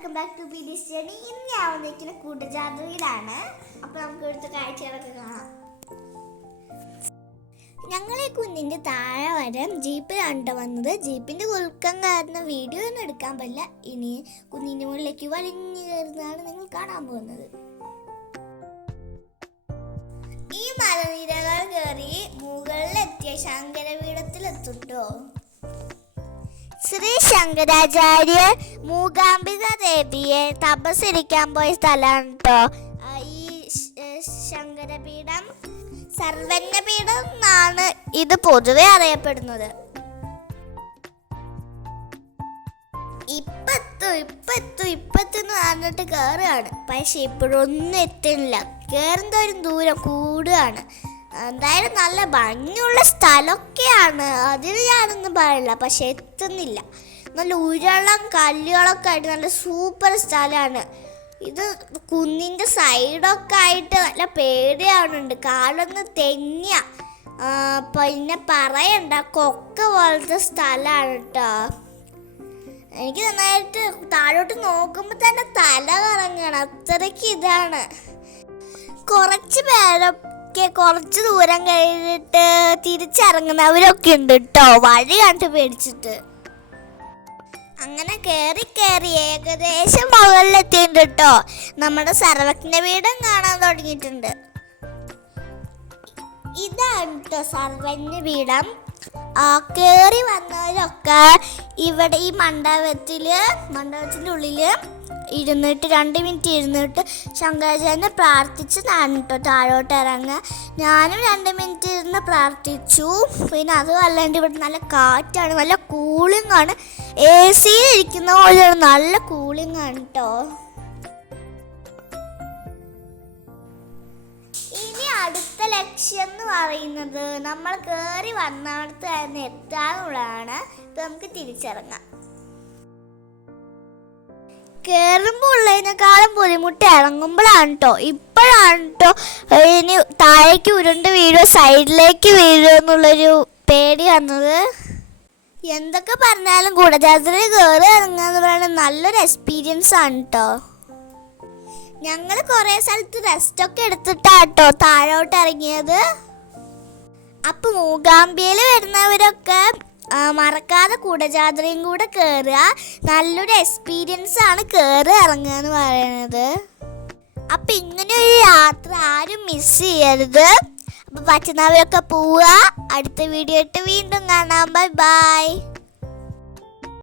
Welcome back to be this journey ഇന്ന് ഞാൻ വന്നിരിക്കുന്ന കൂട്ടജാതയിലാണ് അപ്പോൾ നമുക്ക് ഇവിടുത്തെ കാഴ്ചകളൊക്കെ കാണാം. ഞങ്ങളെ കുന്നിന്റെ താഴെ വരെ ജീപ്പിലാണ് വന്നത് ജീപ്പിന്റെ കുലുക്കം കാരണം വീഡിയോ ഒന്നും എടുക്കാൻ പറ്റില്ല. ഇനി കുന്നിന്റെ മുകളിലേക്ക് വലിഞ്ഞു കയറുന്നതാണ് നിങ്ങൾ കാണാൻ പോകുന്നത്. ഈ മലനിരകൾ കയറി മുകളിലെത്തിയ ശങ്കരപീഠത്തിലെത്തുട്ടോ. ശങ്കരാചാര്യ മൂകാംബിക ദേവിയെ തപസ്സിരിക്കാൻ പോയ സ്ഥലമാണ് കേട്ടോ ഈ ശങ്കരപീഠം സർവജ്ഞപീഠം എന്നാണ് ഇത് പൊതുവെ അറിയപ്പെടുന്നത്. ഇപ്പത്തു ഇപ്പത്തു ഇപ്പത്തെന്ന് പറഞ്ഞിട്ട് കയറുകയാണ് പക്ഷെ ഇപ്പോഴൊന്നും എത്തുന്നില്ല. കയറുന്നതോറും ദൂരം കൂടുകയാണ്. എന്തായാലും നല്ല ഭംഗിയുള്ള സ്ഥലമൊക്കെയാണ്. അതിന് ഞാനൊന്നും പറയില്ല. പക്ഷെ എത്തുന്നില്ല. നല്ല ഉരുളം കല്ലുകളൊക്കെ ആയിട്ട് നല്ല സൂപ്പർ സ്ഥലമാണ്. ഇത് കുന്നിന്റെ സൈഡൊക്കെ ആയിട്ട് നല്ല പേടിയാവുന്നുണ്ട്. കാലൊന്ന് തെങ്ങിയ പിന്നെ പറയണ്ട. കൊക്ക പോലത്തെ സ്ഥലമാണ് കേട്ടോ എനിക്ക് നന്നായിട്ട് താഴോട്ട് നോക്കുമ്പോൾ തന്നെ തല കറങ്ങണം. അത്രയ്ക്ക് ഇതാണ്. കുറച്ച് പേരൊക്കെ കുറച്ച് ദൂരം കഴിഞ്ഞിട്ട് തിരിച്ചിറങ്ങുന്നവരൊക്കെ ഉണ്ട് കേട്ടോ വഴി കണ്ട് പേടിച്ചിട്ട് അങ്ങനെ കയറി കയറി ഏകദേശം മുകളിലെത്തിയിട്ടുണ്ട് കേട്ടോ നമ്മുടെ സർവജ്ഞ വീടും കാണാൻ തുടങ്ങിയിട്ടുണ്ട്. ഇതാണ് കേട്ടോ സർവജ്ഞ പീഠം. കയറി വന്നവരൊക്കെ ഇവിടെ ഈ മണ്ഡപത്തിൽ മണ്ഡപത്തിന്റെ ഉള്ളിൽ ഇരുന്നിട്ട് രണ്ട് മിനിറ്റ് ഇരുന്നിട്ട് ശങ്കരാചാര്യനെ പ്രാർത്ഥിച്ചതാണ് കേട്ടോ താഴോട്ട് ഇറങ്ങുക. ഞാനും രണ്ട് മിനിറ്റ് ഇരുന്ന് പ്രാർത്ഥിച്ചു. പിന്നെ അത് അല്ലാണ്ട് ഇവിടെ നല്ല കാറ്റാണ് നല്ല കൂളിംഗ് ആണ്. എ സിയിൽ ഇരിക്കുന്ന പോലെയാണ് നല്ല കൂളിംഗ് ആണ് കേട്ടോ ഇനി അടുത്ത ലക്ഷ്യം എന്ന് പറയുന്നത് നമ്മൾ കയറി വന്നിടത്ത് തന്നെ എത്താനുള്ളതാണ്. ഇപ്പം നമുക്ക് തിരിച്ചിറങ്ങാം. കയറുമ്പോൾ ഉള്ളതിനേക്കാളും ബുദ്ധിമുട്ട് ഇറങ്ങുമ്പോഴാണ് കേട്ടോ ഇപ്പോഴാണ് കേട്ടോ ഇനി താഴേക്ക് ഉരുണ്ട് വീഴുമോ സൈഡിലേക്ക് വീഴുമോ എന്നുള്ളൊരു പേടി വന്നത് എന്തൊക്കെ പറഞ്ഞാലും കൂടജാത്രയിൽ കയറി ഇറങ്ങുക എന്ന് പറയുന്നത് നല്ലൊരു എക്സ്പീരിയൻസ് ആണ് കേട്ടോ ഞങ്ങൾ കുറേ സ്ഥലത്ത് റെസ്റ്റ് ഒക്കെ എടുത്തിട്ടാട്ടോ താഴോട്ട് ഇറങ്ങിയത്. അപ്പൊ മൂകാംബിയയിൽ വരുന്നവരൊക്കെ മറക്കാതെ കുടജാത്രയും കൂടെ കയറുക നല്ലൊരു എക്സ്പീരിയൻസ് ആണ് കയറി ഇറങ്ങുക എന്ന് പറയുന്നത്. അപ്പം ഇങ്ങനെ ഒരു യാത്ര ആരും മിസ് ചെയ്യരുത്. അപ്പം പറ്റുന്നവരൊക്കെ പോവുക. അടുത്ത വീഡിയോ ഇട്ട് വീണ്ടും കാണാം. Bye bye